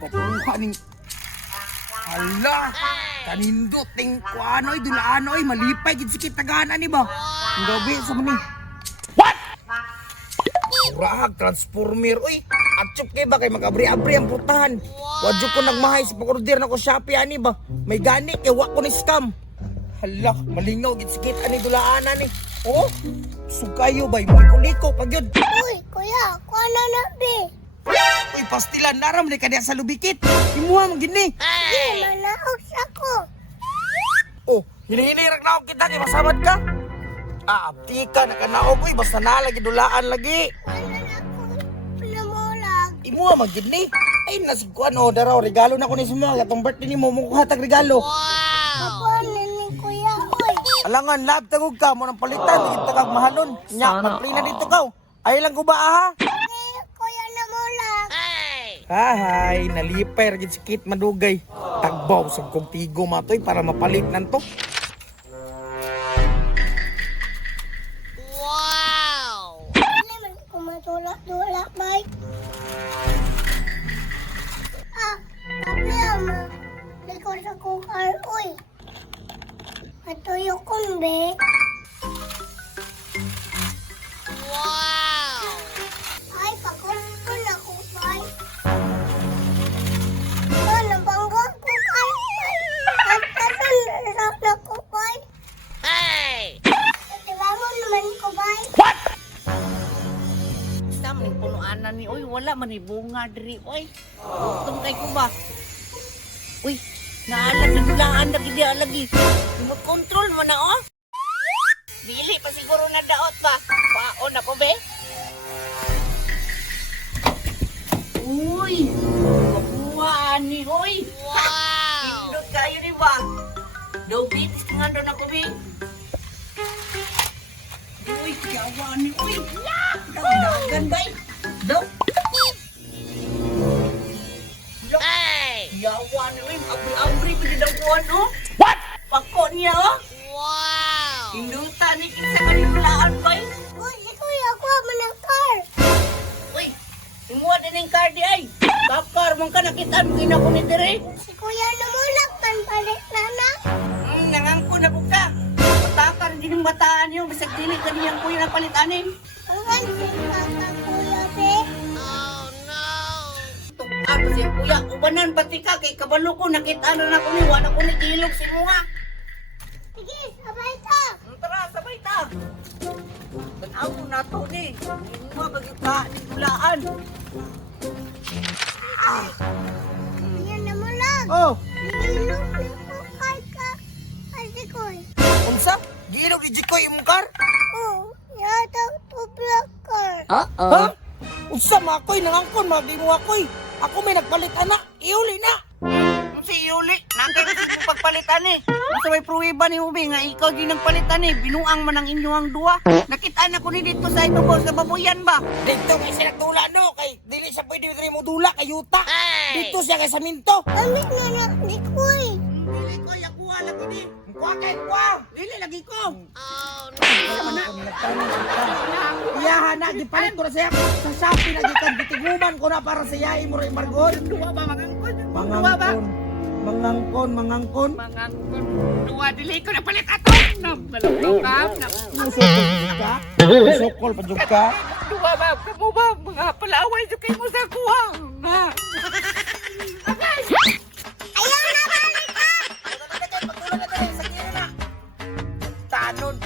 Papuha ning... Hala! Kanindot ting kuanoy, dulaanoy, malipay, gitsikit tagana ni ba? Ang gabi sa mani. What? Rahag, transformer, uy! Atsup kay ba kay mag-abri-abri ang putahan? Wadyo ko nagmahay sa pag-order na ko Shopee ani ba? May gani, kay wak ko ni scam. Hala, malingaw, gitsikit ani dulaanan ni. Oh, sukayo ba? Maliko-liko pag yun. Uy, kuya, kuha na na, be. Uy, pastilan, naram na ka diya sa lubikit. Imuha mo gini. Di, manaog ako. Oh, hinihinig na ako kita, di masamad ka? Ah, abdi ka, nakanaog, uy, basta nalagi, dulaan lagi. Wala na ako pinamulag. Imuha mo gini. Ay, nasiguan, oh, daraw, regalo na ko ni Sumang. Atong birthday ni mo, mukhatag regalo. Kapuan na ni kuya, uy. Alangan, lab, tagog ka mo ng palitan, hindi kita kag mahalon. Nya, mag-play na dito ka. Ay lang ko ba, aha? Hey, kuya na mulag. Hahay, nalipay, ragid sikit, madugay. Tagbaw, sa kong tigo matoy para mapalit nanto. Ano man ko matulak-tulak, bay? Ah, tapi ama. Likod sa kukar, uy. Matuyo kong, be. Ay, pakulo na ko, bay. Ah, nabangga ko, bay. At tasan na ko, bay. Tibangon naman ko, bay. Basta man punuan na ni oy, wala man ni bunga diri oy. Utong kay ko ba? Uy, naalag na dulaan lagi di lagi. Remote control mo na oh. Dili pa siguro na daot pa. Paon ako be. Uy, kabuha ni oy. Wow. Indot kayo di ba? Daw bitis nga doon ako be. Uy, yawa ni uy. Dagan bay. Daw. Yawa ni uy, abri-abri pa daw kuan oh. What? Pako niya oh. Wow. Indutan ni kinsa kanilaan bay. Uy, si kuya, kuha mo ng car. Uy, imuha din ang car di ay. Kapar mong ka nakitaan mo ina ko ni dire. Si kuya na mulag, panpalit na na. Nangangko na po ka. Matakar din ang bataan niyo. Bisag dili ka niyang kuya na palitanin. Ang gansin ka kuya, be. Tukar pa siya kuya. Ubanan pati ka kay kabalo ko. Nakita na ko ni. Wala ko ni kilog si mga. Sige, sabay ka. Tara, sabay ta. Tanaw na to ni. Imuha bagita ni gulaan. Ayan na mulag. Oh, Nilog na ko kay ka. Ay, si kuy. unsa? Giilog ni Jikoy imong car? Oh, yata to black car. Ha? Unsa makoy nangangkon magdi mo akoy. Ako may nagpalit anak, iuli na. Si Yuli, nakakita ko pagpalitan eh. Basta may pruweba ni Ubi nga ikaw din ang palitan eh. Binuang man ang inyong duwa. Nakita na ko ni dito sa ito boss sa babuyan ba? Dito kay siya nagdula no, kay dili siya pwede diri mo dula kay yuta. Dito siya kay saminto. Amit na na ni kuy. Dili ko yakuha lagi ni. Kuha kay kuha. Dili lagi ko. Iyahan na, gipalit ko na siya sa Shopee na gikan gitiguman ko na para sa iyai mo rin Margon. Duwa ba mangangkon? Duwa ba? Mangangkon. Mangangkon. Duwa dili ko na palit ato. Nabalokap. Musokol ka? Musokol pa jud ka? Duwa ba? Kamu ba? Mga palaway sa kayo mo sa kuha. Na. Ayaw na balik ka. Tanon.